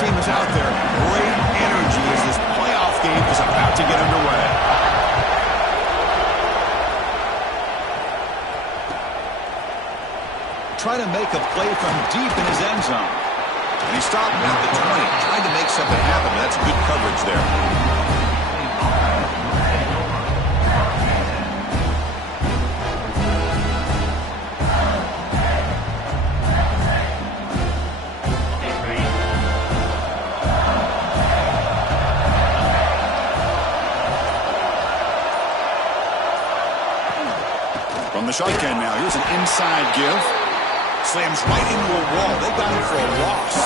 team is out there. Great energy as this playoff game is about to get underway. Trying to make a play from deep in his end zone. And he stopped at the 20, trying to make something happen. That's good coverage there. From the shotgun now, here's an inside give. Slams right into a wall. They got him for a loss.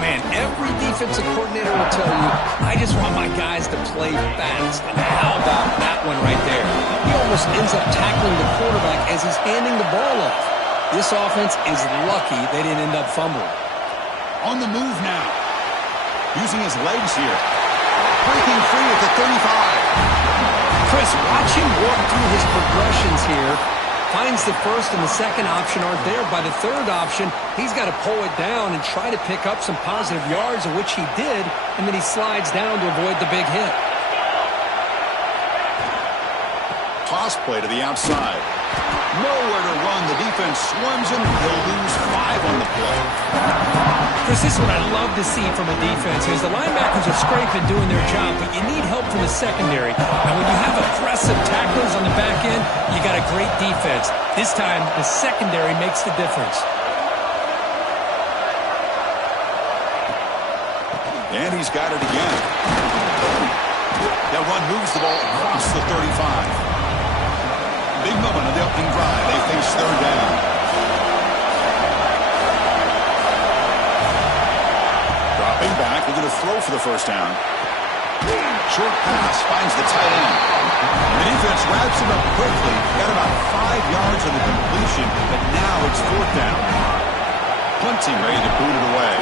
Man, every defensive coordinator will tell you, I just want my guys to play fast. And how about that one right there? He almost ends up tackling the quarterback as he's handing the ball off. This offense is lucky they didn't end up fumbling. On the move now. Using his legs here. Breaking free at the 35. Chris, watch him work through his progressions here. Finds the first and the second option aren't there. By the third option, he's got to pull it down and try to pick up some positive yards, of which he did, and then he slides down to avoid the big hit. Toss play to the outside. Nowhere to run. The defense swarms him. He'll lose 5 on the play. Chris, this is what I love to see from a defense is the linebackers are scraping doing their job, but you need help from the secondary. And when you have aggressive tacklers on the back end, you got a great defense. This time, the secondary makes the difference. And he's got it again. That run moves the ball across the 35. Big moment of the opening drive. They face third down. Dropping back, looking to throw for the first down. Short pass finds the tight end. The defense wraps him up quickly. Got about 5 yards on the completion, but now it's fourth down. Punting ready to boot it away.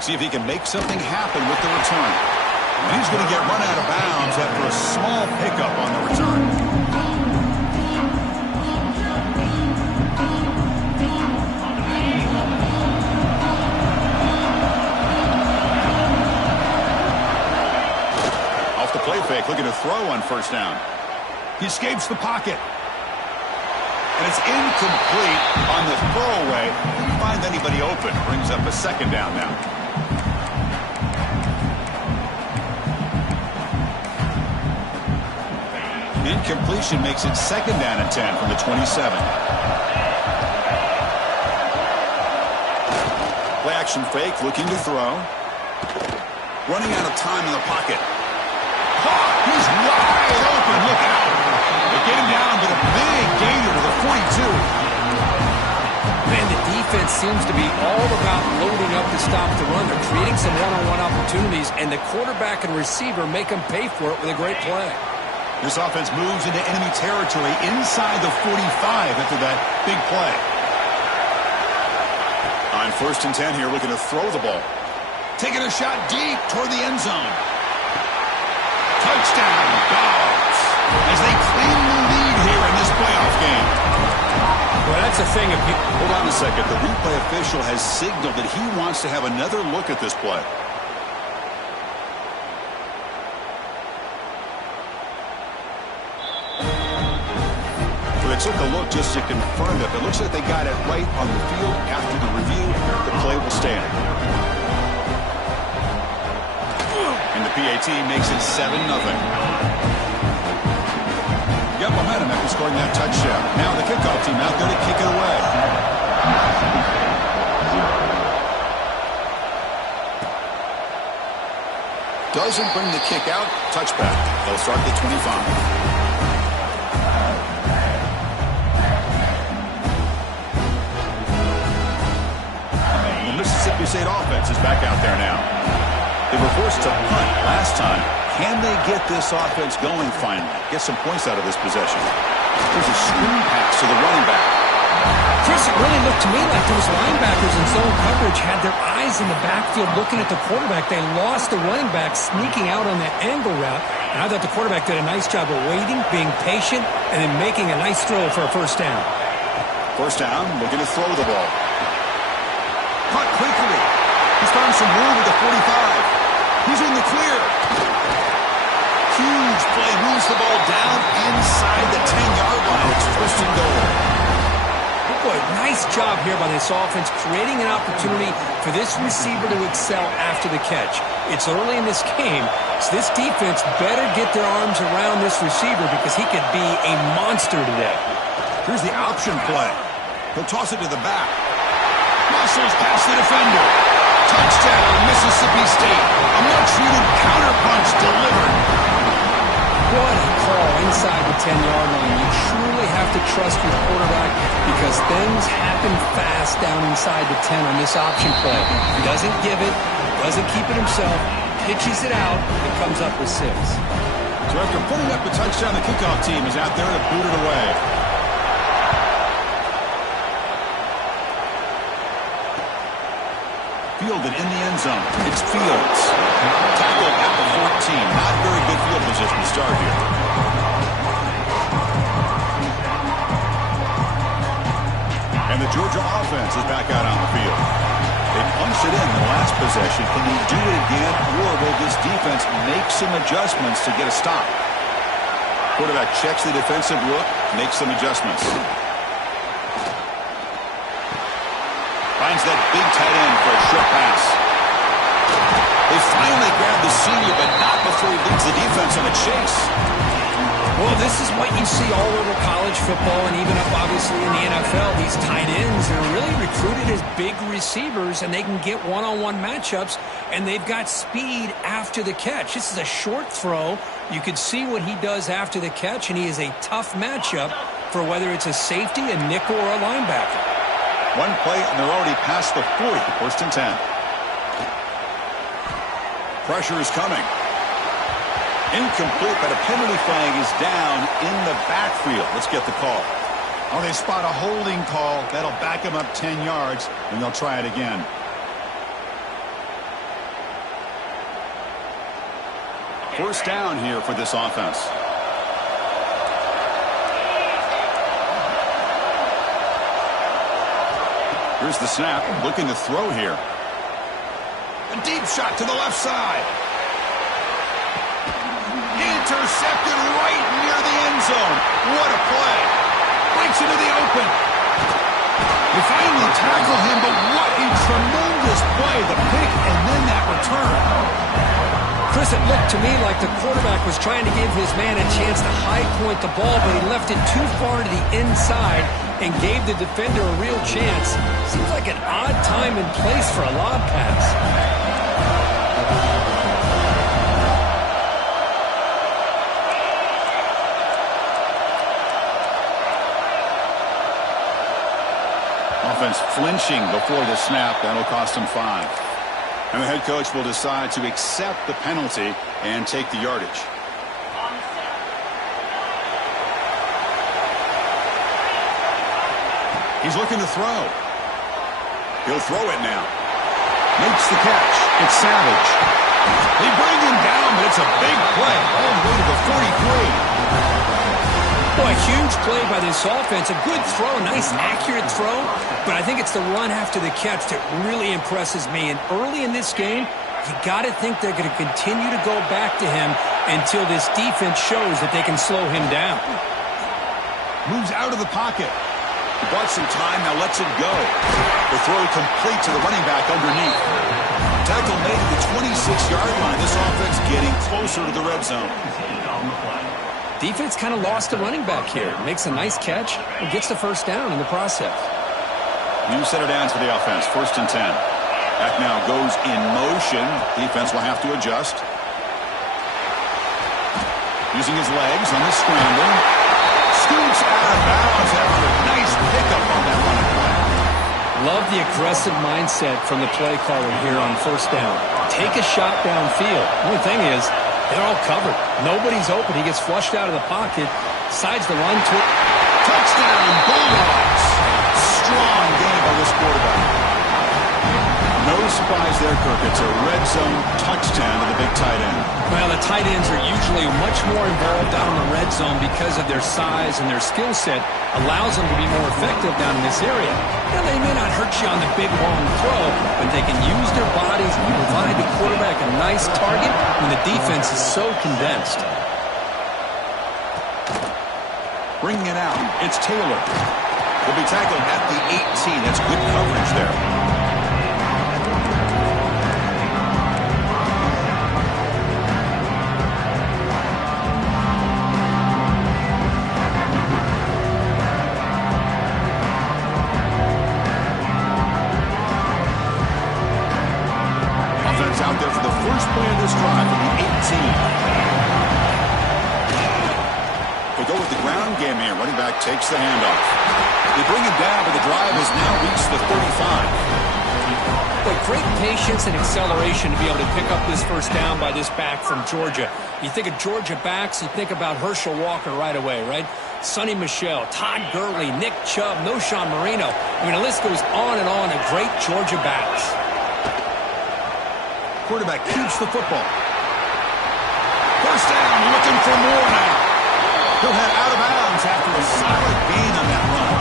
See if he can make something happen with the return. And he's going to get run out of bounds after a small pickup on the return. Off the play fake, looking to throw on first down. He escapes the pocket. And it's incomplete on the throwaway. Didn't find anybody open. Brings up a second down now. Incompletion makes it second down and 10 from the 27. Play action fake, looking to throw. Running out of time in the pocket. He's wide open. Look out. They get him down, but a big gainer to the 42. Man, the defense seems to be all about loading up to stop the run. They're creating some one-on-one opportunities, and the quarterback and receiver make them pay for it with a great play. This offense moves into enemy territory inside the 45 after that big play. On first and 10 here, looking to throw the ball. Taking a shot deep toward the end zone. Touchdown, Dogs, as they claim the lead here in this playoff game. Well, that's the thing. Hold on a second. The replay official has signaled that he wants to have another look at this play. Took a look just to confirm it, but it looks like they got it right on the field. After the review, the play will stand. And the PAT makes it 7-0. Got momentum after scoring that touchdown. Now the kickoff team out there to kick it away. Doesn't bring the kick out. Touchback. They'll start the 25. Mississippi State offense is back out there now. They were forced to punt last time. Can they get this offense going finally? Get some points out of this possession. There's a screen pass to the running back. Chris, it really looked to me like those linebackers in zone coverage had their eyes in the backfield looking at the quarterback. They lost the running back sneaking out on that angle route. And I thought the quarterback did a nice job of waiting, being patient, and then making a nice throw for a first down. First down, looking to throw the ball. Caught quickly. He's found some room at the 45. He's in the clear. Huge play. Moves the ball down inside the 10-yard line. It's first and goal. Boy, nice job here by this offense, creating an opportunity for this receiver to excel after the catch. It's early in this game, so this defense better get their arms around this receiver because he could be a monster today. Here's the option play. He'll toss it to the back. Muscles past the defender. Touchdown, Mississippi State. A much-needed counterpunch delivered. What a call inside the 10-yard line. You truly have to trust your quarterback because things happen fast down inside the 10 on this option play. He doesn't give it, doesn't keep it himself, pitches it out, and comes up with 6. So after putting up a touchdown, the kickoff team is out there to boot it away. Fielded in the end zone. It's Fields. Tackled at the 14. Not very good field position to start here. And the Georgia offense is back out on the field. They punched it in the last possession. Can they do it again, or will this defense make some adjustments to get a stop? Quarterback checks the defensive look, makes some adjustments. Finds that big tight end for a short pass. They finally grab the senior, but not before he leads the defense on a chase. Well, this is what you see all over college football and even up, obviously, in the NFL. These tight ends are really recruited as big receivers, and they can get one-on-one matchups, and they've got speed after the catch. This is a short throw. You could see what he does after the catch, and he is a tough matchup for whether it's a safety, a nickel, or a linebacker. One play, and they're already past the 40. First and 10. Pressure is coming. Incomplete, but a penalty flag is down in the backfield. Let's get the call. Oh, they spot a holding call. That'll back them up 10 yards, and they'll try it again. First down here for this offense. Here's the snap, looking to throw here. A deep shot to the left side. Intercepted right near the end zone. What a play. Breaks into the open. They finally tackle him, but what a tremendous play. The pick and then that return. Chris, it looked to me like the quarterback was trying to give his man a chance to high point the ball, but he left it too far to the inside and gave the defender a real chance. Seems like an odd time and place for a lob pass. Offense flinching before the snap. That'll cost him 5. And the head coach will decide to accept the penalty and take the yardage. He's looking to throw. He'll throw it now. Makes the catch. It's Savage. They bring him down, but it's a big play all the way to the 43. Boy, huge play by this offense. A good throw, nice accurate throw, but I think it's the run after the catch that really impresses me. And early in this game, you got to think they're going to continue to go back to him until this defense shows that they can slow him down. Moves out of the pocket. He bought some time, now lets it go. The throw complete to the running back underneath. Tackle made at the 26-yard line. This offense getting closer to the red zone. Defense kind of lost a running back here. Makes a nice catch and gets the first down in the process. New set of downs for the offense. First and 10. Back now goes in motion. Defense will have to adjust. Using his legs on the scramble. Scoots out of bounds after a nice pickup on that running play. Love the aggressive mindset from the play caller here on first down. Take a shot downfield. The only thing is, they're all covered. Nobody's open. He gets flushed out of the pocket. Decides to run to it. Touchdown, Bulldogs. Strong there, Kirk. It's a red zone touchdown to the big tight end. Well, the tight ends are usually much more involved down in the red zone because of their size, and their skill set allows them to be more effective down in this area. Now, they may not hurt you on the big, long throw, but they can use their bodies to provide the quarterback a nice target when the defense is so condensed. Bringing it out, it's Taylor. Will be tackled at the 18. That's good coverage there. Offense out there for the first play of this drive from the 18. They go with the ground game here. Running back takes the handoff. They bring him down, but the drive has now reached the 35. But great patience and acceleration to be able to pick up this first down by this back from Georgia. You think of Georgia backs, you think about Herschel Walker right away, right? Sonny Michel, Todd Gurley, Nick Chubb, Noshawn Marino. I mean, the list goes on and on of great Georgia backs. Quarterback keeps the football. First down, looking for more now. He'll head out of bounds after a solid gain on that run.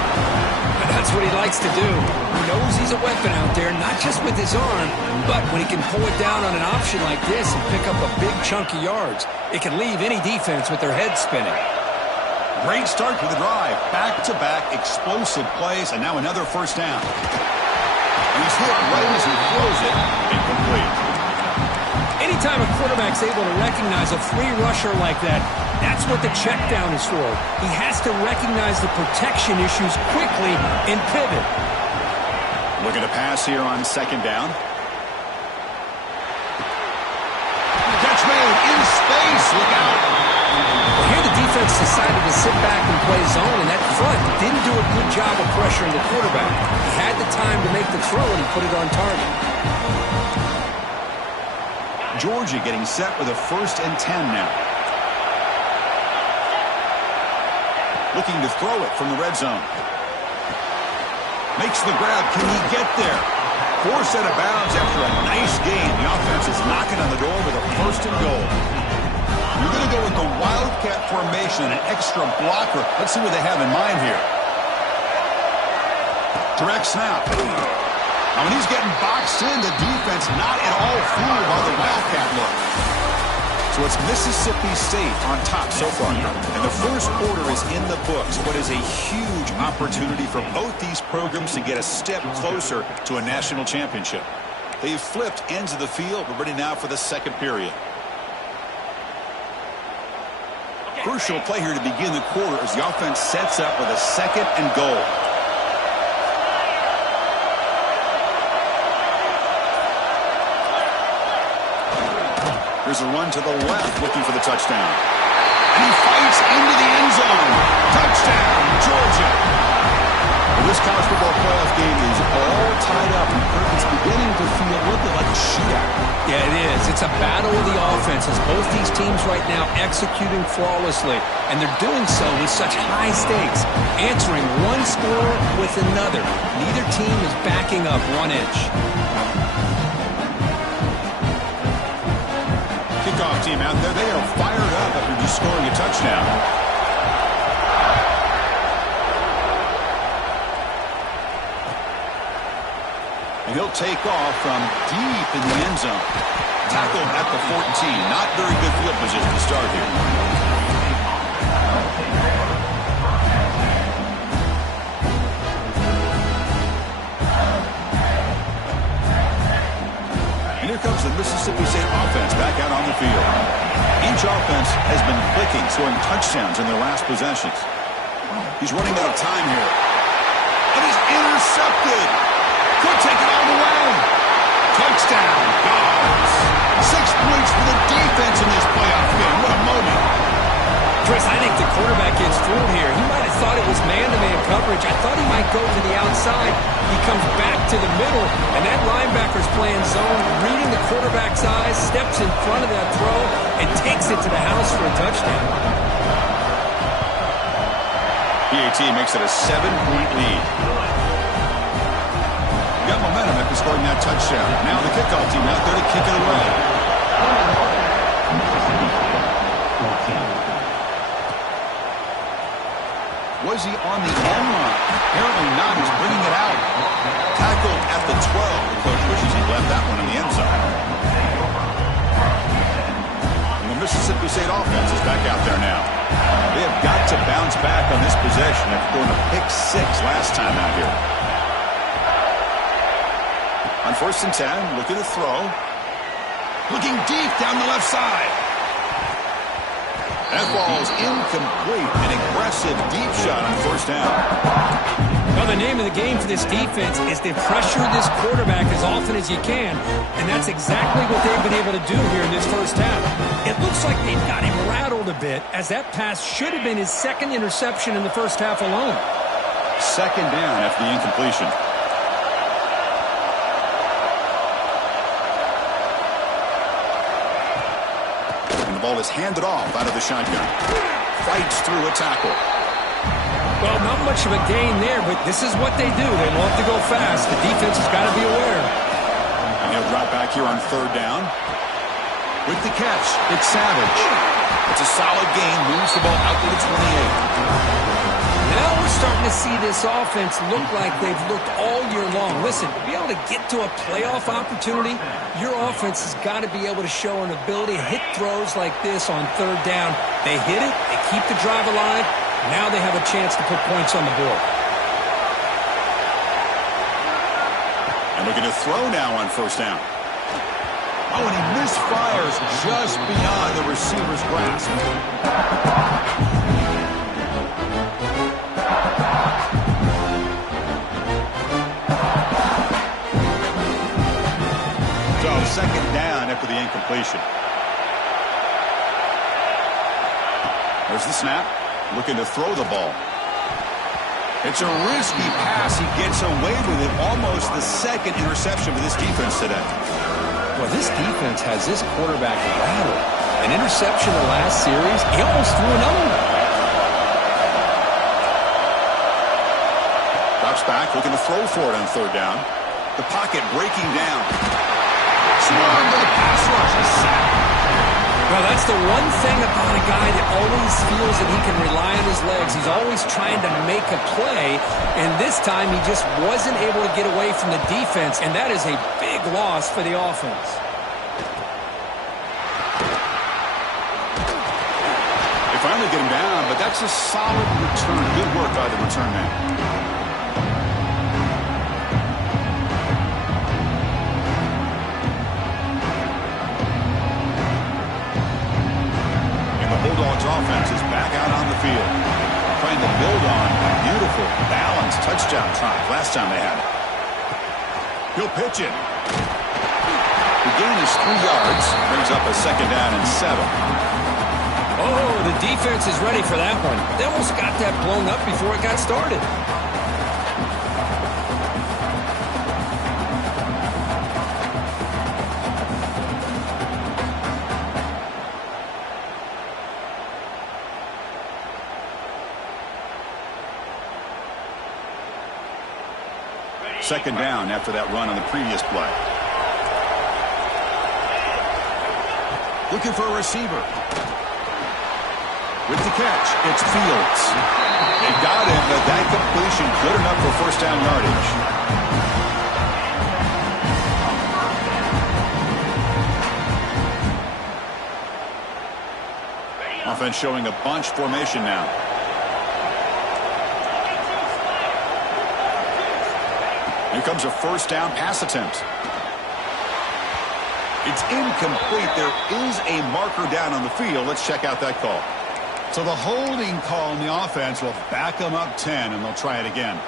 That's what he likes to do. He knows he's a weapon out there, not just with his arm, but when he can pull it down on an option like this and pick up a big chunk of yards, it can leave any defense with their head spinning. Great start to the drive. Back-to-back explosive plays, and now another first down. And he's hit right as he throws it. Incomplete. Anytime a quarterback's able to recognize a free rusher like that, that's what the check down is for. He has to recognize the protection issues quickly and pivot. Looking to pass here on second down. Catch made in space. Look out. Well, here the defense decided to sit back and play zone, and that front didn't do a good job of pressuring the quarterback. He had the time to make the throw, and he put it on target. Georgia getting set with a 1st and 10 now. Looking to throw it from the red zone. Makes the grab. Can he get there? Forced out of bounds after a nice gain. The offense is knocking on the door with a 1st and goal. You're going to go with the Wildcat formation and an extra blocker. Let's see what they have in mind here. Direct snap. Now, when he's getting boxed in, the defense not at all fooled by the Wildcat look. So it's Mississippi State on top so far. And the first quarter is in the books. What is a huge opportunity for both these programs to get a step closer to a national championship. They've flipped ends of the field. We're ready now for the second period. Crucial play here to begin the quarter as the offense sets up with a 2nd and goal. There's a run to the left looking for the touchdown. And he fights into the end zone. Touchdown, Georgia. Well, this college football playoff game is all tied up. And it's beginning to feel a little bit like a shootout. Yeah, it is. It's a battle of the offenses. Both these teams right now executing flawlessly. And they're doing so with such high stakes. Answering one score with another. Neither team is backing up 1 inch. Kickoff team out there. They are fired up after just scoring a touchdown. And he'll take off from deep in the end zone. Tackled at the 14. Not very good field position to start here. And here comes the Mississippi State offense back out on the field. Each offense has been clicking, scoring touchdowns in their last possessions. He's running out of time here. And he's intercepted. Could take it all the way. Touchdown, Dogs. 6 points for the defense in this playoff game. What a moment. Chris, I think the quarterback gets fooled here. He might have thought it was man-to-man coverage. I thought he might go to the outside. He comes back to the middle, and that linebacker's playing zone, reading the quarterback's eyes, steps in front of that throw, and takes it to the house for a touchdown. PAT makes it a 7-point lead. got momentum after scoring that touchdown. Now the kickoff team out there to kick it away. Was he on the end line? Apparently not. He's bringing it out. Tackled at the 12. The coach wishes he left that one in the end zone. And the Mississippi State offense is back out there now. They have got to bounce back on this possession after going to pick 6 last time out here. On 1st and 10, looking to throw. Looking deep down the left side. That ball is incomplete. An aggressive deep shot on 1st down. Well, the name of the game for this defense is to pressure this quarterback as often as you can, and that's exactly what they've been able to do here in this first half. It looks like they've got him rattled a bit, as that pass should have been his 2nd interception in the first half alone. 2nd down after the incompletion. The ball is handed off out of the shotgun. Fights through a tackle. Well, not much of a gain there, but this is what they do. They love to go fast. The defense has got to be aware. And he'll drop back here on 3rd down. With the catch, it's Savage. It's a solid gain. Moves the ball out to the 28. Now we're starting to see this offense look like they've looked all year long. Listen, to be able to get to a playoff opportunity, your offense has got to be able to show an ability to hit throws like this on 3rd down. They hit it, they keep the drive alive. Now they have a chance to put points on the board. And looking to throw now on 1st down. Oh, and he misfires just beyond the receiver's grasp. So 2nd down after the incompletion. There's the snap. Looking to throw the ball. It's a risky pass. He gets away with it. Almost the 2nd interception for this defense today. Well, this defense has this quarterback rattled. An interception the last series. He almost threw another one. Drops back, looking to throw for it on 3rd down. The pocket breaking down. Swarmed by the pass rush. He's sacked. Well, that's the one thing about a guy that always feels that he can rely on his legs. He's always trying to make a play, and this time he just wasn't able to get away from the defense, and that is a big loss for the offense. They finally get him down, but that's a solid return. Good work by the return man. Bulldogs offense is back out on the field, trying to build on a beautiful, balanced touchdown drive last time they had it. He'll pitch it. The gain is 3 yards, brings up a 2nd down and 7. Oh, the defense is ready for that one. They almost got that blown up before it got started. Second down after that run on the previous play. Looking for a receiver. With the catch, it's Fields. They got him, but that completion good enough for 1st down yardage. Offense showing a bunch formation now. Here comes a 1st down pass attempt. It's incomplete. There is a marker down on the field. Let's check out that call. So the holding call in the offense will back them up 10, and they'll try it again.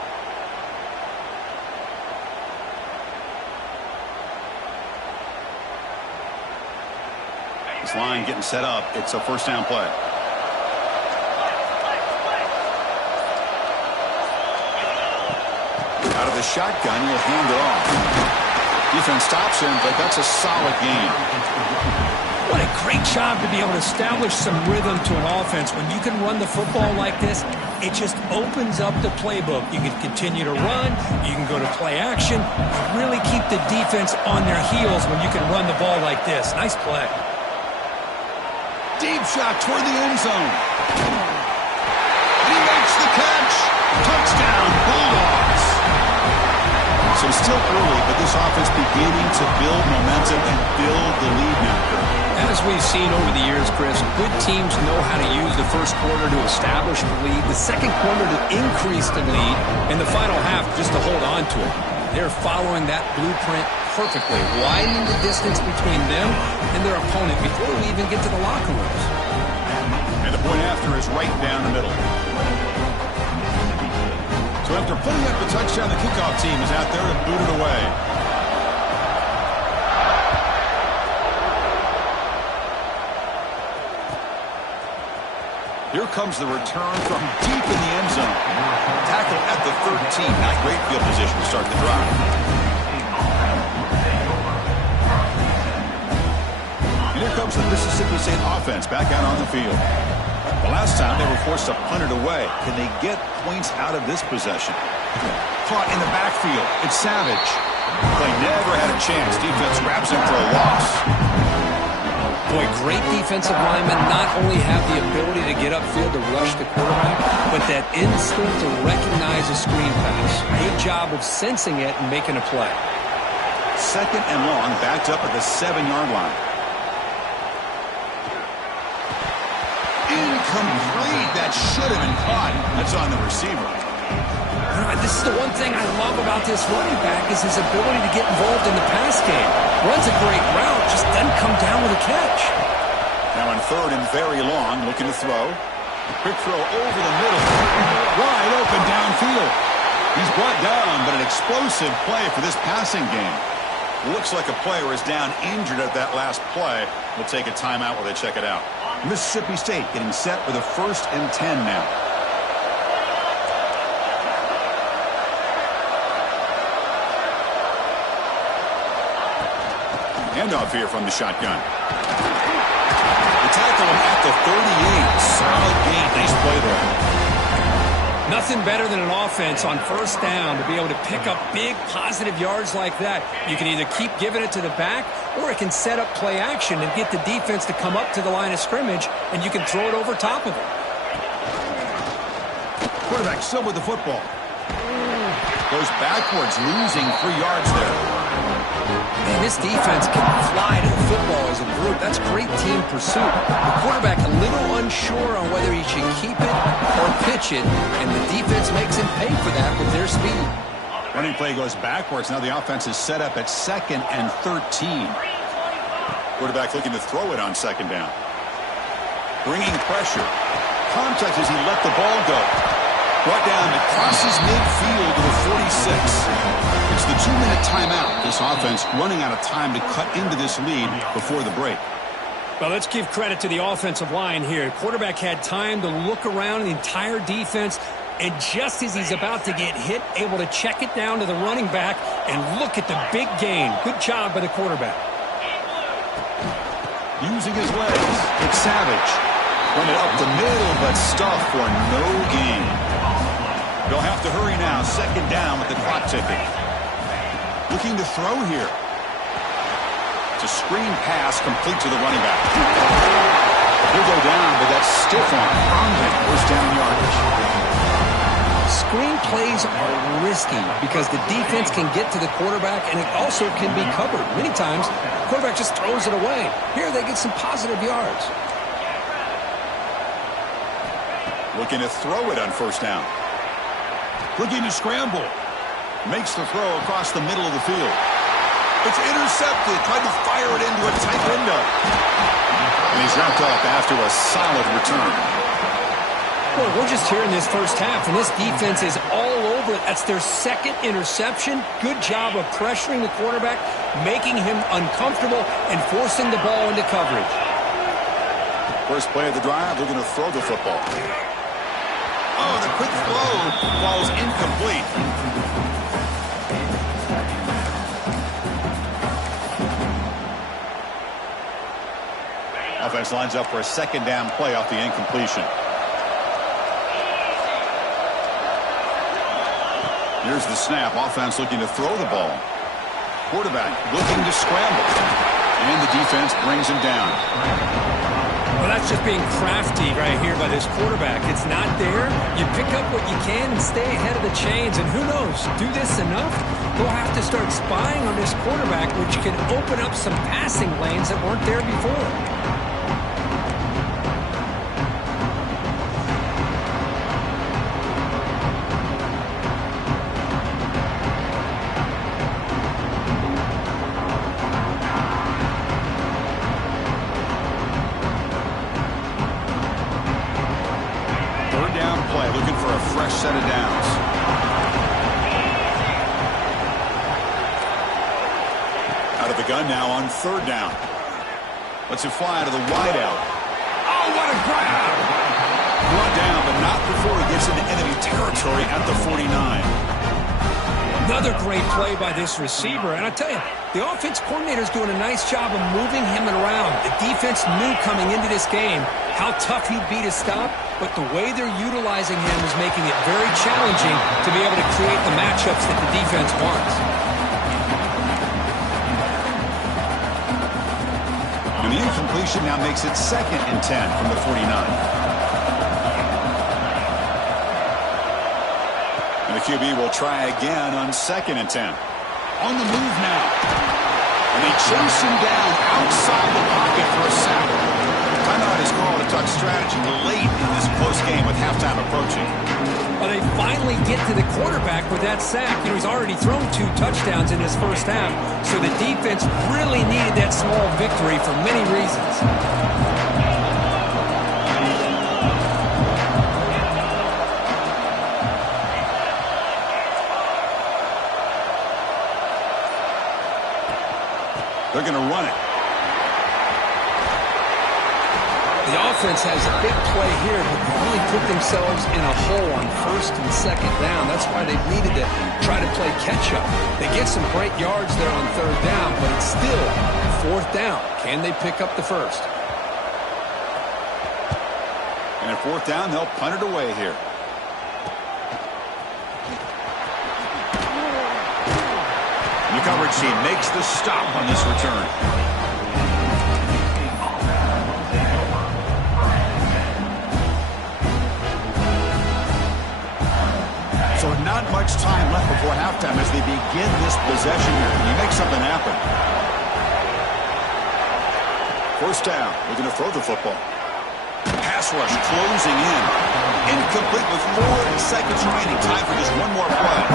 This line getting set up. It's a 1st down play. Out of the shotgun, he'll hand it off. Defense stops him, but that's a solid gain. What a great job to be able to establish some rhythm to an offense. When you can run the football like this, it just opens up the playbook. You can continue to run. You can go to play action. Really keep the defense on their heels when you can run the ball like this. Nice play. Deep shot toward the end zone. He makes the catch. Touchdown, Bulldogs. So still early, but this offense beginning to build momentum and build the lead now. As we've seen over the years, Chris, good teams know how to use the first quarter to establish the lead, the second quarter to increase the lead, and the final half just to hold on to it. They're following that blueprint perfectly, widening the distance between them and their opponent before we even get to the locker rooms. And the point after is right down the middle. So after putting up the touchdown, the kickoff team is out there to boot it away. Here comes the return from deep in the end zone. Tackle at the 13. Not great field position to start the drive. And here comes the Mississippi State offense back out on the field. The last time they were forced to punt it away. Can they get points out of this possession? Caught in the backfield. It's Savage. They never had a chance. Defense grabs him for a loss. Boy, great defensive linemen not only have the ability to get upfield to rush the quarterback, but that instinct to recognize a screen pass. Good job of sensing it and making a play. Second and long, backed up at the 7-yard line. Incomplete. That should have been caught. That's on the receiver. This is the one thing I love about this running back is his ability to get involved in the pass game. Runs a great route, just doesn't come down with a catch. Now on third and very long, looking to throw. Quick throw over the middle. Wide open downfield. He's brought down, but an explosive play for this passing game. Looks like a player is down injured at that last play. We'll take a timeout while they check it out. Mississippi State getting set with a 1st and 10 now. Handoff here from the shotgun. They tackle him at the 38. Solid gain. Nice play there. Nothing better than an offense on first down to be able to pick up big positive yards like that. You can either keep giving it to the back or it can set up play action and get the defense to come up to the line of scrimmage and you can throw it over top of it. Quarterback still with the football. Goes backwards, losing 3 yards there. Man, this defense can fly to the football as a group. That's great team pursuit. The quarterback a little unsure on whether he should keep it or pitch it, and the defense makes him pay for that with their speed. Running play goes backwards. Now the offense is set up at 2nd and 13. Quarterback looking to throw it on 2nd down. Bringing pressure. Contact as he let the ball go. Brought down, it crosses midfield to the 46. It's the 2-minute timeout. This offense running out of time to cut into this lead before the break. Well, let's give credit to the offensive line here. Quarterback had time to look around the entire defense, and just as he's about to get hit, able to check it down to the running back, and look at the big gain. Good job by the quarterback. Using his legs, it's Savage. Run it up the middle, but stuffed for no gain. They'll have to hurry now. 2nd down with the clock ticking. Looking to throw here. It's a screen pass complete to the running back. He'll go down, but that's stiff arm. Earned him. 1st down yardage. Screen plays are risky because the defense can get to the quarterback and it also can be covered. Many times, the quarterback just throws it away. Here they get some positive yards. Looking to throw it on 1st down. Looking to scramble. Makes the throw across the middle of the field. It's intercepted. Tried to fire it into a tight window. And he's wrapped up after a solid return. Well, we're just here in this first half, and this defense is all over it. That's their 2nd interception. Good job of pressuring the quarterback, making him uncomfortable, and forcing the ball into coverage. First play of the drive, they're going to throw the football. Oh, the quick throw falls incomplete. Offense lines up for a second down play off the incompletion. Here's the snap. Offense looking to throw the ball. Quarterback looking to scramble. And the defense brings him down. Well, that's just being crafty right here by this quarterback. It's not there. You pick up what you can and stay ahead of the chains. And who knows, do this enough, we'll have to start spying on this quarterback, which can open up some passing lanes that weren't there before. Set of downs. Out of the gun now on third down. Lets it fly to the wideout. Oh, what a grab! Brought down, but not before he gets into enemy territory at the 49. Another great play by this receiver. And I tell you, the offense coordinator is doing a nice job of moving him around. The defense knew coming into this game how tough he'd be to stop, but the way they're utilizing him is making it very challenging to be able to create the matchups that the defense wants. And the incompletion now makes it 2nd and 10 from the 49. And the QB will try again on 2nd and 10. On the move now. And they chase him down outside the pocket for a sack. Timeout is called to talk strategy late in this close game with halftime approaching. Well, they finally get to the quarterback with that sack. You know, he's already thrown 2 touchdowns in his first half, so the defense really needed that small victory for many reasons. They're going to run it. The offense has a big play here, but they only put themselves in a hole on 1st and 2nd down. That's why they needed to try to play catch-up. They get some great yards there on 3rd down, but it's still 4th down. Can they pick up the 1st? And at 4th down, they'll punt it away here. The coverage team makes the stop on this return. So not much time left before halftime as they begin this possession here. Can you make something happen? 1st down. They're going to throw the football. Pass rush closing in. Incomplete with 4 seconds remaining. Time for just one more play.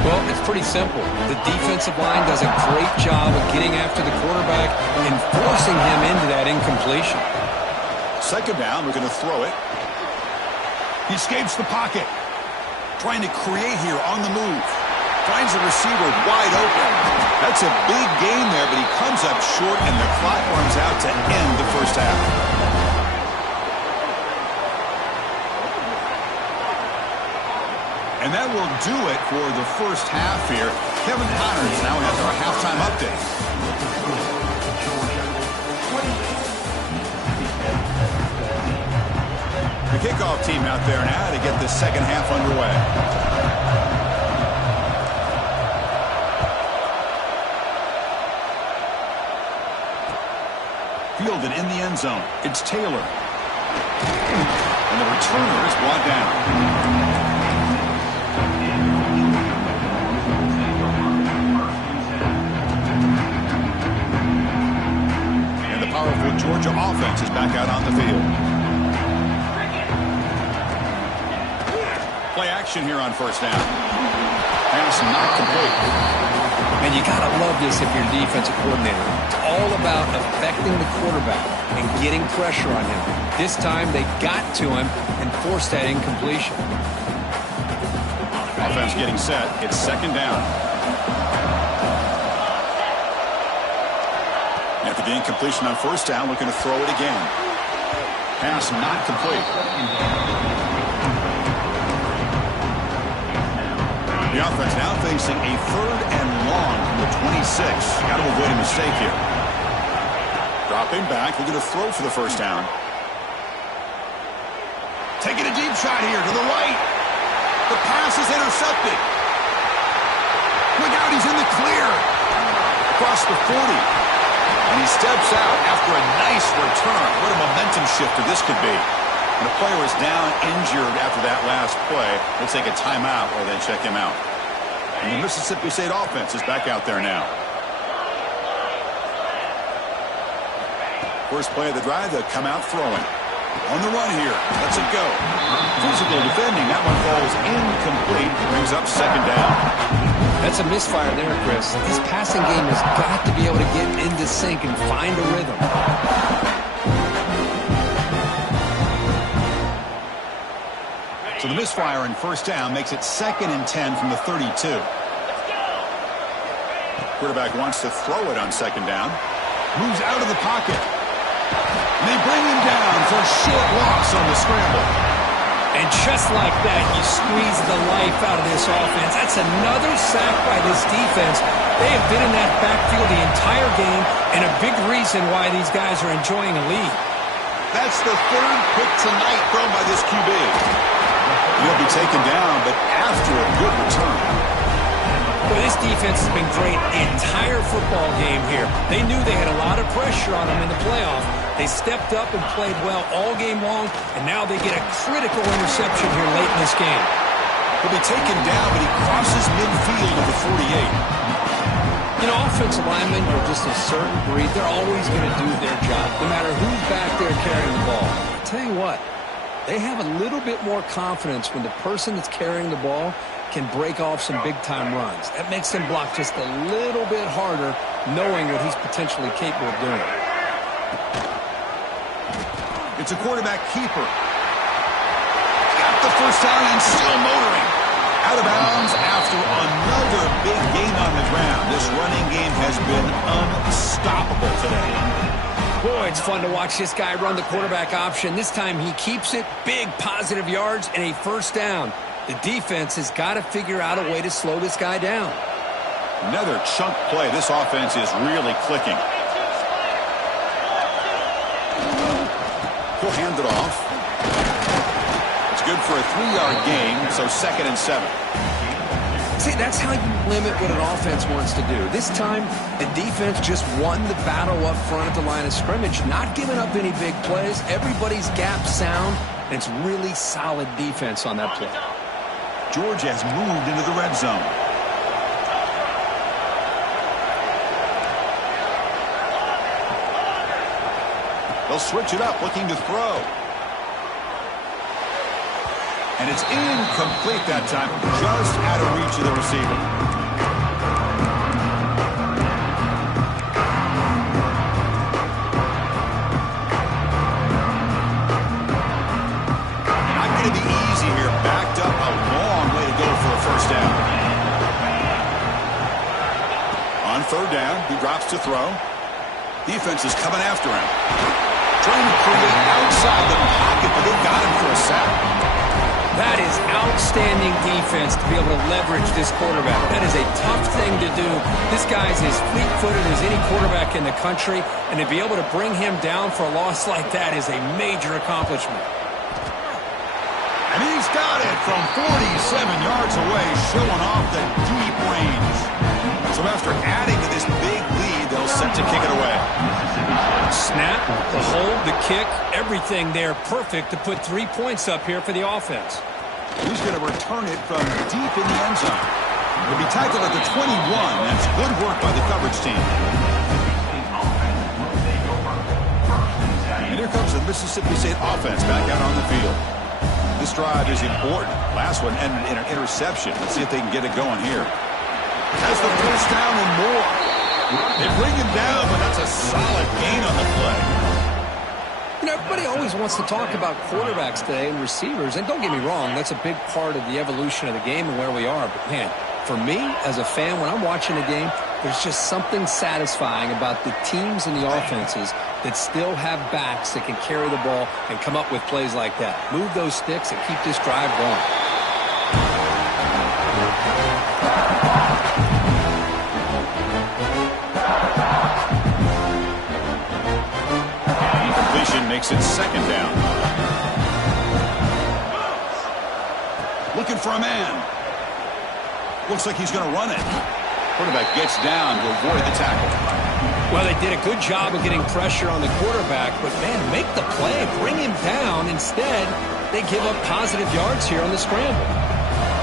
Well, it's pretty simple. The defensive line does a great job of getting after the quarterback and forcing him into that incompletion. 2nd down. We're going to throw it. He escapes the pocket. Trying to create here on the move. Finds the receiver wide open. That's a big gain there, but he comes up short, and the clock runs out to end the first half. And that will do it for the first half here. Kevin Connors now has our halftime update. The kickoff team out there now to get the second half underway. Fielded in the end zone. It's Taylor. And the returner is brought down. Powerful Georgia offense is back out on the field. Play action here on 1st down. Pass not complete. And you got to love this if you're a defensive coordinator. It's all about affecting the quarterback and getting pressure on him. This time they got to him and forced that incompletion. Offense getting set. It's 2nd down. After the incompletion on 1st down, looking to throw it again. Pass not complete. The offense now facing a 3rd and long from the 26. Got to avoid a mistake here. Dropping back, looking to throw for the first down. Taking a deep shot here to the right. The pass is intercepted. Look out, he's in the clear. Across the 40. And he steps out after a nice return. What a momentum shifter this could be. And the player is down injured after that last play. They'll take a timeout or they check him out. And the Mississippi State offense is back out there now. First play of the drive, they'll come out throwing. On the run here. Lets it go. Physical defending. That one falls incomplete. Brings up second down. That's a misfire there, Chris. This passing game has got to be able to get into sync and find a rhythm. So the misfire in first down makes it 2nd and 10 from the 32. Quarterback wants to throw it on second down. Moves out of the pocket. And they bring him down for a short loss on the scramble. And just like that, you squeeze the life out of this offense. That's another sack by this defense. They have been in that backfield the entire game, and a big reason why these guys are enjoying a lead. That's the 3rd pick tonight thrown by this QB. He'll be taken down, but after a good return. Well, this defense has been great the entire football game here. They knew they had a lot of pressure on them in the playoff. They stepped up and played well all game long, and now they get a critical interception here late in this game. He'll be taken down, but he crosses midfield of the 48. You know, offensive linemen are just a certain breed. They're always going to do their job, no matter who's back there carrying the ball. I'll tell you what, they have a little bit more confidence when the person that's carrying the ball can break off some big-time runs. That makes them block just a little bit harder, knowing what he's potentially capable of doing. It's a quarterback keeper. Got the first down and still motoring. Out of bounds after another big gain on the ground. This running game has been unstoppable today. Boy, it's fun to watch this guy run the quarterback option. This time he keeps it, big positive yards, and a first down. The defense has got to figure out a way to slow this guy down. Another chunk play. This offense is really clicking. He'll hand it off. It's good for a 3-yard gain, so 2nd and 7. See, that's how you limit what an offense wants to do. This time, the defense just won the battle up front at the line of scrimmage, not giving up any big plays. Everybody's gap sound, and it's really solid defense on that play. Georgia has moved into the red zone. They'll switch it up, looking to throw. And it's incomplete that time, just out of reach of the receiver. Third down, he drops to throw. Defense is coming after him. Trying to create outside the pocket, but they got him for a sack. That is outstanding defense to be able to leverage this quarterback. That is a tough thing to do. This guy's as fleet-footed as any quarterback in the country, and to be able to bring him down for a loss like that is a major accomplishment. And he's got it from 47 yards away, showing off the deep range. So after adding to this big lead, they'll set to kick it away. Snap, the hold, the kick, everything there perfect to put 3 points up here for the offense. He's going to return it from deep in the end zone. He'll be tackled at the 21. That's good work by the coverage team. And here comes the Mississippi State offense back out on the field. This drive is important. Last one ended in an interception. Let's see if they can get it going here. Has the first down and more. They bring him down, but that's a solid gain on the play. You know, everybody always wants to talk about quarterbacks today and receivers, and don't get me wrong, that's a big part of the evolution of the game and where we are. But, man, for me, as a fan, when I'm watching a game, there's just something satisfying about the teams and the offenses that still have backs that can carry the ball and come up with plays like that. Move those sticks and keep this drive going. makes it second down. Looking for a man. Looks like he's going to run it. Quarterback gets down to avoid the tackle. Well, they did a good job of getting pressure on the quarterback, but, man, make the play. Bring him down. Instead, they give up positive yards here on the scramble.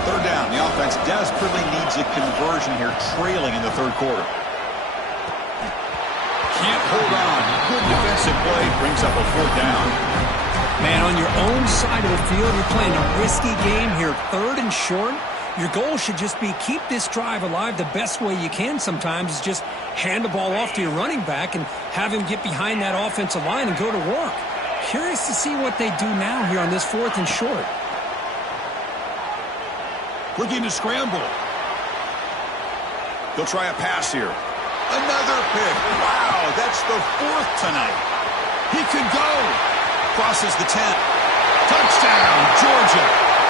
Third down. The offense desperately needs a conversion here, trailing in the third quarter. Can't hold on. Good defensive play. Brings up a fourth down. Man, on your own side of the field, you're playing a risky game here. Third and short. Your goal should just be keep this drive alive the best way you can sometimes is just hand the ball off to your running back and have him get behind that offensive line and go to work. Curious to see what they do now here on this fourth and short. Looking to scramble. They'll try a pass here. Another pick. Wow, that's the fourth tonight. He could go. Crosses the 10. Touchdown, Georgia.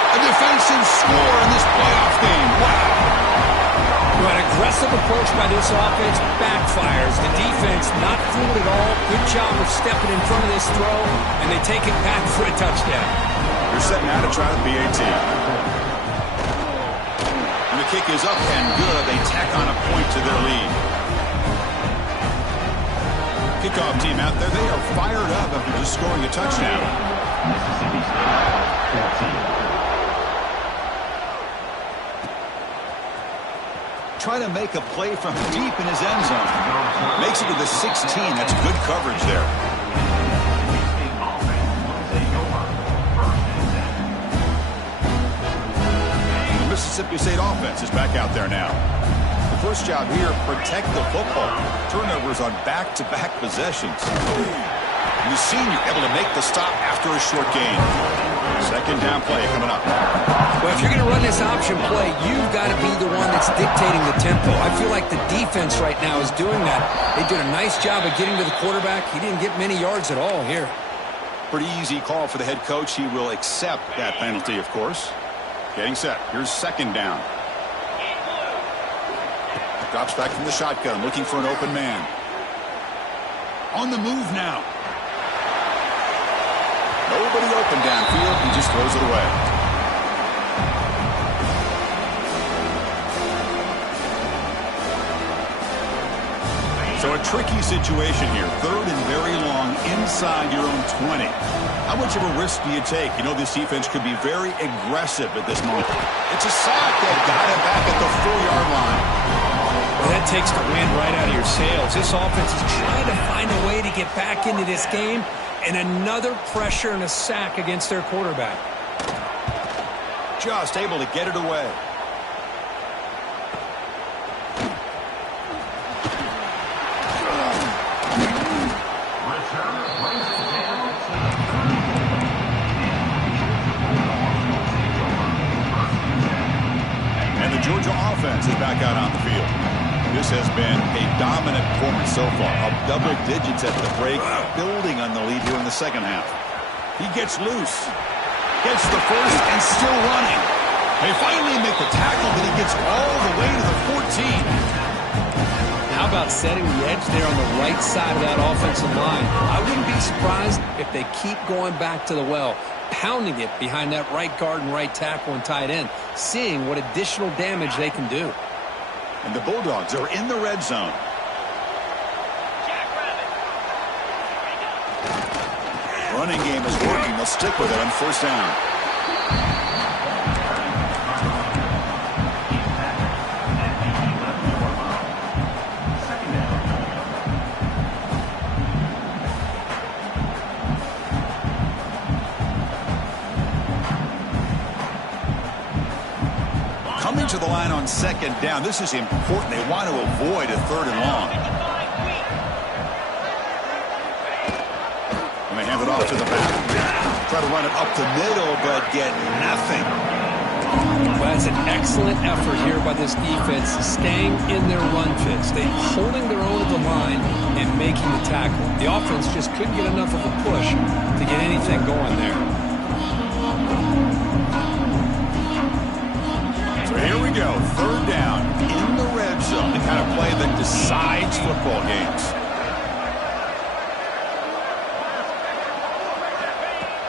A defensive score in this playoff game. Wow. Well, an aggressive approach by this offense backfires. The defense not fooled at all. Good job of stepping in front of this throw, and they take it back for a touchdown. They're setting out to try the PAT. And the kick is up and good. They tack on a point to their lead. Kickoff team out there. They are fired up after just scoring a touchdown. Mississippi State 14. Trying to make a play from deep in his end zone. Makes it to the 16. That's good coverage there. The Mississippi State offense is back out there now. The first job here, protect the football. Turnovers on back-to-back possessions. And the senior able to make the stop after a short gain. Second down play coming up. Well, if you're going to run this option play, you've got to be the one that's dictating the tempo. I feel like the defense right now is doing that. They did a nice job of getting to the quarterback. He didn't get many yards at all here. Pretty easy call for the head coach. He will accept that penalty, of course. Getting set. Here's second down. Drops back from the shotgun, looking for an open man. On the move now. Nobody open downfield. He just throws it away. So a tricky situation here. Third and very long inside your own 20. How much of a risk do you take? You know this defense could be very aggressive at this moment. It's a sack that got him back at the 4-yard line. Well, that takes the wind right out of your sails. This offense is trying to find a way to get back into this game, and another pressure and a sack against their quarterback. Just able to get it away. And the Georgia offense is back out on the field. This has been a dominant performance so far. Up double digits at the break, building on the lead here in the second half. He gets loose. Gets the first and still running. They finally make the tackle, but he gets all the way to the 14. How about setting the edge there on the right side of that offensive line? I wouldn't be surprised if they keep going back to the well, pounding it behind that right guard and right tackle and tight end, seeing what additional damage they can do. And the Bulldogs are in the red zone. Running game is working. They'll stick with it on first down. Coming to the line on second down. This is important. They want to avoid a third and long. And they hand it off to the back. Try to run it up the middle, but get nothing. Well, that's an excellent effort here by this defense, staying in their run fits. They're holding their own at the line and making the tackle. The offense just couldn't get enough of a push to get anything going there. So here we go, third down in the red zone, the kind of play that decides football games.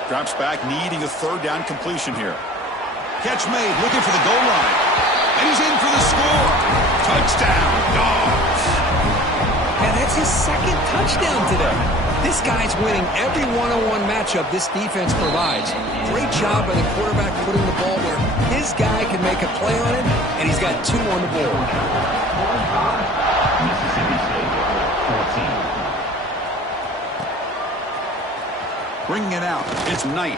drops back, needing a third down completion here. Catch made, looking for the goal line. And he's in for the score. Touchdown, Dogs. And that's his second touchdown today. This guy's winning every one-on-one matchup this defense provides. Great job by the quarterback putting the ball where his guy can make a play on it, and he's got 2 on the board. Bringing it out, it's Knight.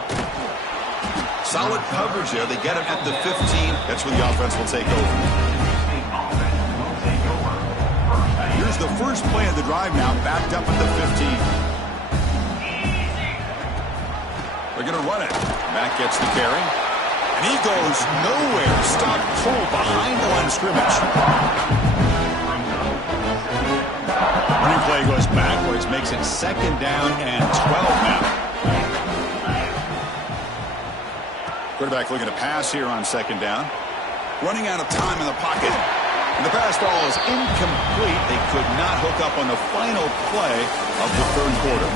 Solid coverage there. They get him at the 15. That's where the offense will take over. Here's the first play of the drive now, backed up at the 15. They're going to run it. Matt gets the carry. And he goes nowhere. Stop pull behind the line of scrimmage. Running play goes backwards, makes it 2nd down and 12 now. Quarterback looking to pass here on 2nd down. Running out of time in the pocket. And the pass ball is incomplete. They could not hook up on the final play of the 3rd quarter.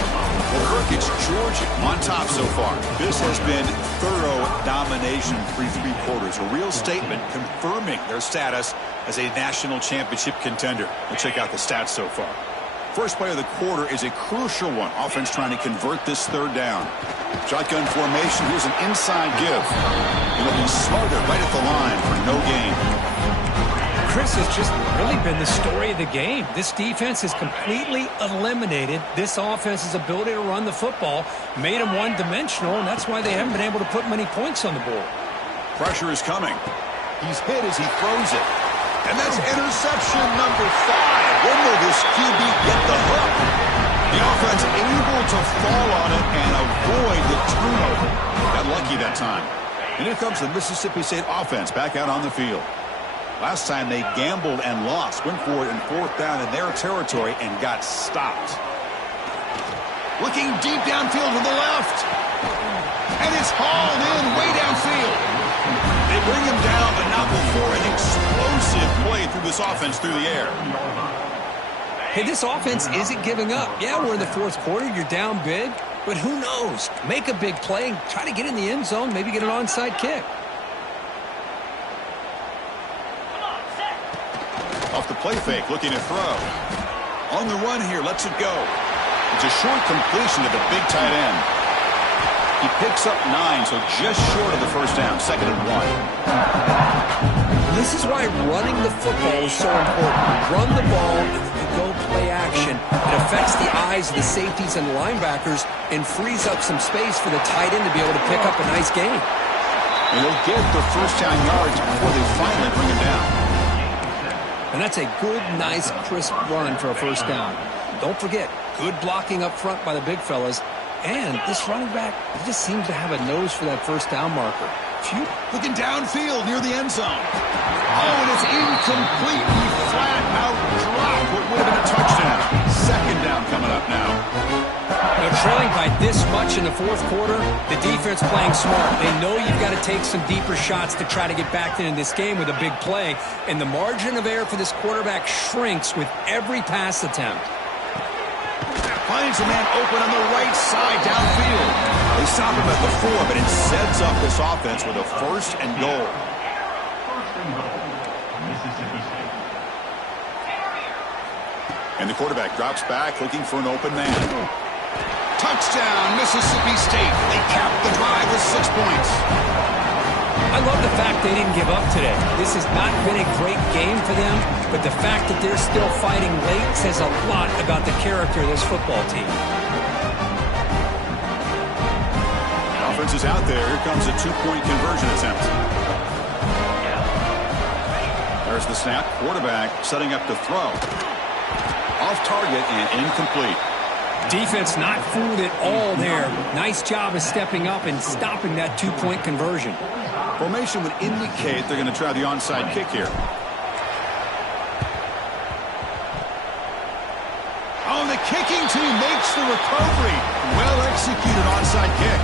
Well, Kirk, it's Georgia on top so far. This has been thorough domination through 3 quarters. A real statement confirming their status as a national championship contender. Let's check out the stats so far. First play of the quarter is a crucial one. Offense trying to convert this 3rd down. Shotgun formation. Here's an inside give. It'll be smarter right at the line for no gain. Chris, has just really been the story of the game. This defense has completely eliminated this offense's ability to run the football, made them one-dimensional, and that's why they haven't been able to put many points on the board. Pressure is coming. He's hit as he throws it. And that's interception number 5. When will this QB get the hook? The offense able to fall on it and avoid the turnover. Got lucky that time. And here comes the Mississippi State offense back out on the field. Last time they gambled and lost. Went for it in 4th down in their territory and got stopped. Looking deep downfield to the left. And it's hauled in way downfield. They bring him down, but not before an explosive play through this offense through the air. Hey, this offense isn't giving up. Yeah, we're in the 4th quarter. You're down big. But who knows? Make a big play. Try to get in the end zone. Maybe get an onside kick. Off the play fake, looking to throw. On the run here, lets it go. It's a short completion to the big tight end. He picks up 9, so just short of the 1st down, 2nd and 1. This is why running the football is so important. Run the ball, and if you go play action, it affects the eyes of the safeties and linebackers and frees up some space for the tight end to be able to pick up a nice gain. And he'll get the 1st down yards before they finally bring him down. And that's a good, nice, crisp run for a 1st down. Don't forget, good blocking up front by the big fellas. And this running back, he just seems to have a nose for that 1st down marker. Phew. Looking downfield near the end zone. Oh, and it's incomplete. He flat out dropped what would have been a touchdown. 2nd down coming up now. Now, trailing by this much in the 4th quarter, the defense playing smart. They know you've got to take some deeper shots to try to get back into this game with a big play. And the margin of error for this quarterback shrinks with every pass attempt. Finds a man open on the right side downfield. They stop him at the 4, but it sets up this offense with a 1st and goal. And the quarterback drops back, looking for an open man. Touchdown, Mississippi State. They capped the drive with 6 points. I love the fact they didn't give up today. This has not been a great game for them, but the fact that they're still fighting late says a lot about the character of this football team. Offense is out there. Here comes a 2-point conversion attempt. There's the snap. Quarterback setting up to throw. Off target and incomplete. Defense not fooled at all there. Nice job of stepping up and stopping that 2-point conversion. Formation would indicate they're going to try the onside kick here. Oh, the kicking team makes the recovery. Well executed onside kick.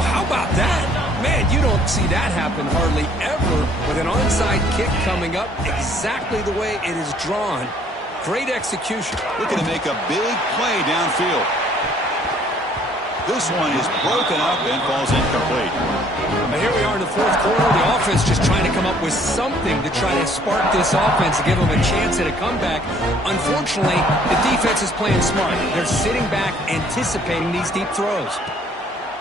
Well, how about that? Man, you don't see that happen hardly ever with an onside kick coming up exactly the way it is drawn. Great execution. Looking to make a big play downfield. This one is broken up and falls incomplete. But here we are in the fourth quarter. The offense just trying to come up with something to try to spark this offense to give them a chance at a comeback. Unfortunately, the defense is playing smart. They're sitting back, anticipating these deep throws.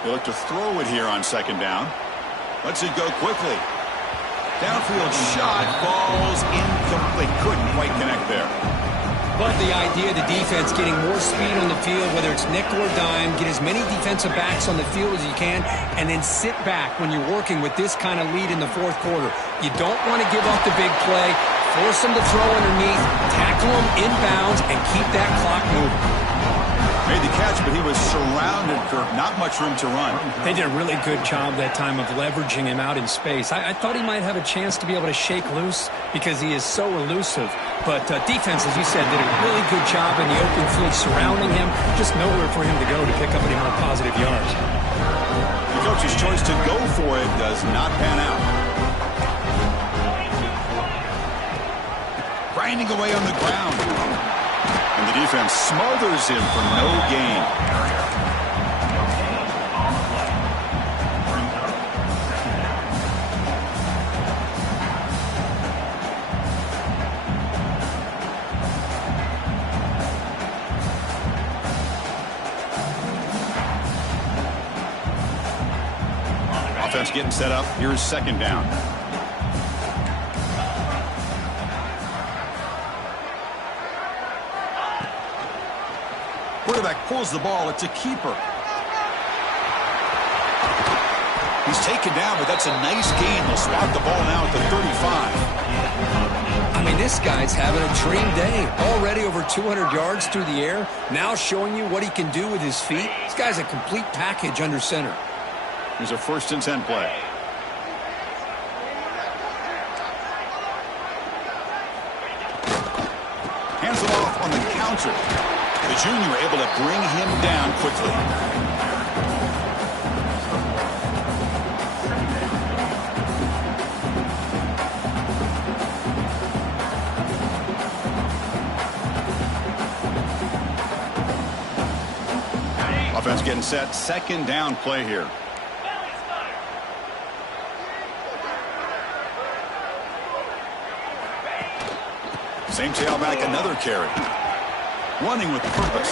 They look to throw it here on second down. Lets it go quickly. Downfield shot falls incomplete. Couldn't quite connect there. But the idea of the defense getting more speed on the field, whether it's nickel or dime, get as many defensive backs on the field as you can, and then sit back when you're working with this kind of lead in the fourth quarter. You don't want to give up the big play, force them to throw underneath, tackle them inbounds, and keep that clock moving. Made the catch, but he was surrounded, Kirk. Not much room to run. They did a really good job that time of leveraging him out in space. I thought he might have a chance to be able to shake loose because he is so elusive. But defense, as you said, did a really good job in the open field surrounding him. Just nowhere for him to go to pick up any more positive yards. The coach's choice to go for it does not pan out. Grinding away on the ground. And the defense smothers him for no gain. Offense getting set up. Here's second down. Quarterback pulls the ball. It's a keeper. He's taken down, but that's a nice gain. They'll swat the ball now at the 35. I mean, this guy's having a dream day. Already over 200 yards through the air. Now showing you what he can do with his feet. This guy's a complete package under center. Here's a 1st and 10 play. Hands it off on the counter. The junior able to bring him down quickly. Offense getting set. Second down play here. Same tailback, another carry. Running with purpose.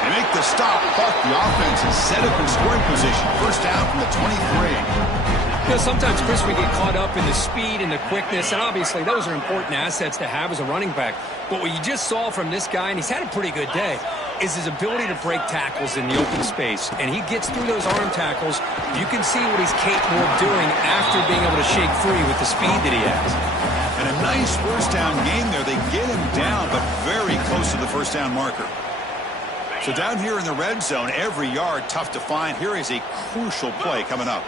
They make the stop, but the offense is set up in scoring position. First down from the 23. You know, sometimes, Chris, we get caught up in the speed and the quickness, and obviously those are important assets to have as a running back. But what you just saw from this guy, and he's had a pretty good day, is his ability to break tackles in the open space. And he gets through those arm tackles. You can see what he's capable of doing after being able to shake free with the speed that he has. And a nice first down game there. They get him down, but very close to the first down marker. So down here in the red zone, every yard tough to find. Here is a crucial play coming up.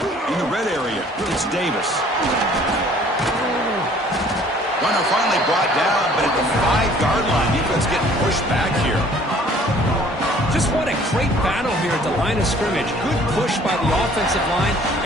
In the red area, it's Davis. Runner finally brought down, but at the 5-yard line, defense getting pushed back here. Just what a great battle here at the line of scrimmage. Good push by the offensive line.